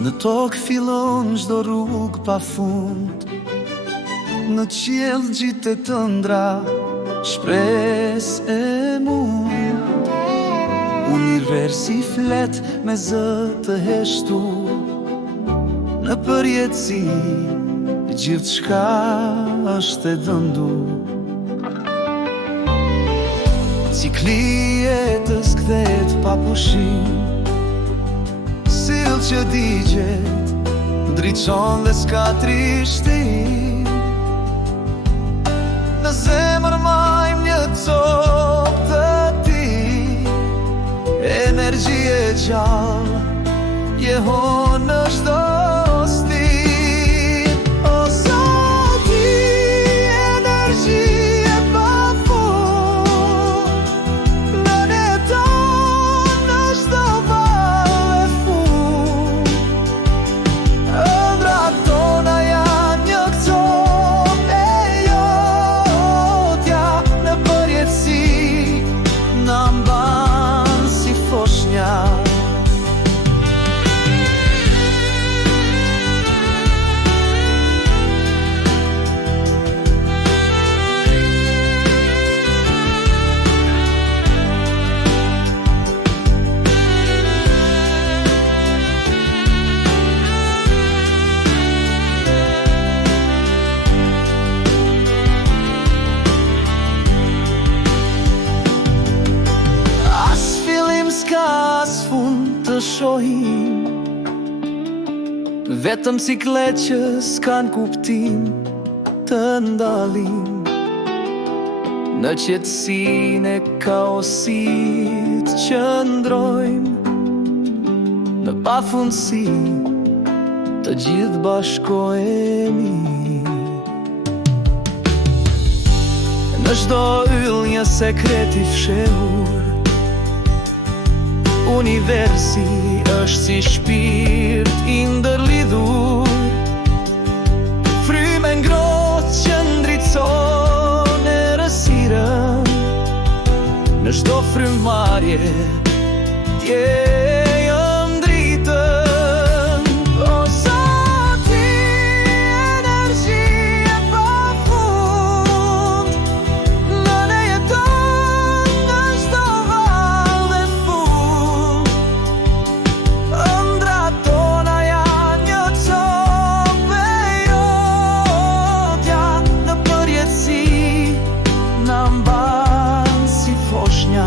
Në tokë fillon çdo rrugë pa fund, në qiell gjitet ëndra, shpresë e mund. Universi flet me zë të heshtur, në përjetësi gjithçka është e dëndur. Cikli i jetës kthehet pa pushim, sill që digjet, ndriçon dhe s'ka trishtim. Në zemër majmë një copë të ti, energji e gjallë, jehon në çdo stil. O Zoti, energji e pafund, në jeton në çdo vallë e fund. Ëndrat tona janë një copë e jotja, në përjetësi na mban si foshnja. As fund të shohim, vetëm siklet që s'kan kuptim të ndalim. Në qetësinë e kaosit qëndrojmë, në pafundësi të gjithë bashkohemi. Në çdo yll një sekret i fshehur, universi është si shpirt i ndërlidhur, fryme ngrohtë që ndriçon errësirën, në çdo frymarrje t'jejëm dritën. O Zoti, energji e pafund, në ne jeton në çdo vallë e fund. Ëndrat tona janë një copë e jotja, në përjetësi na mban si foshnja.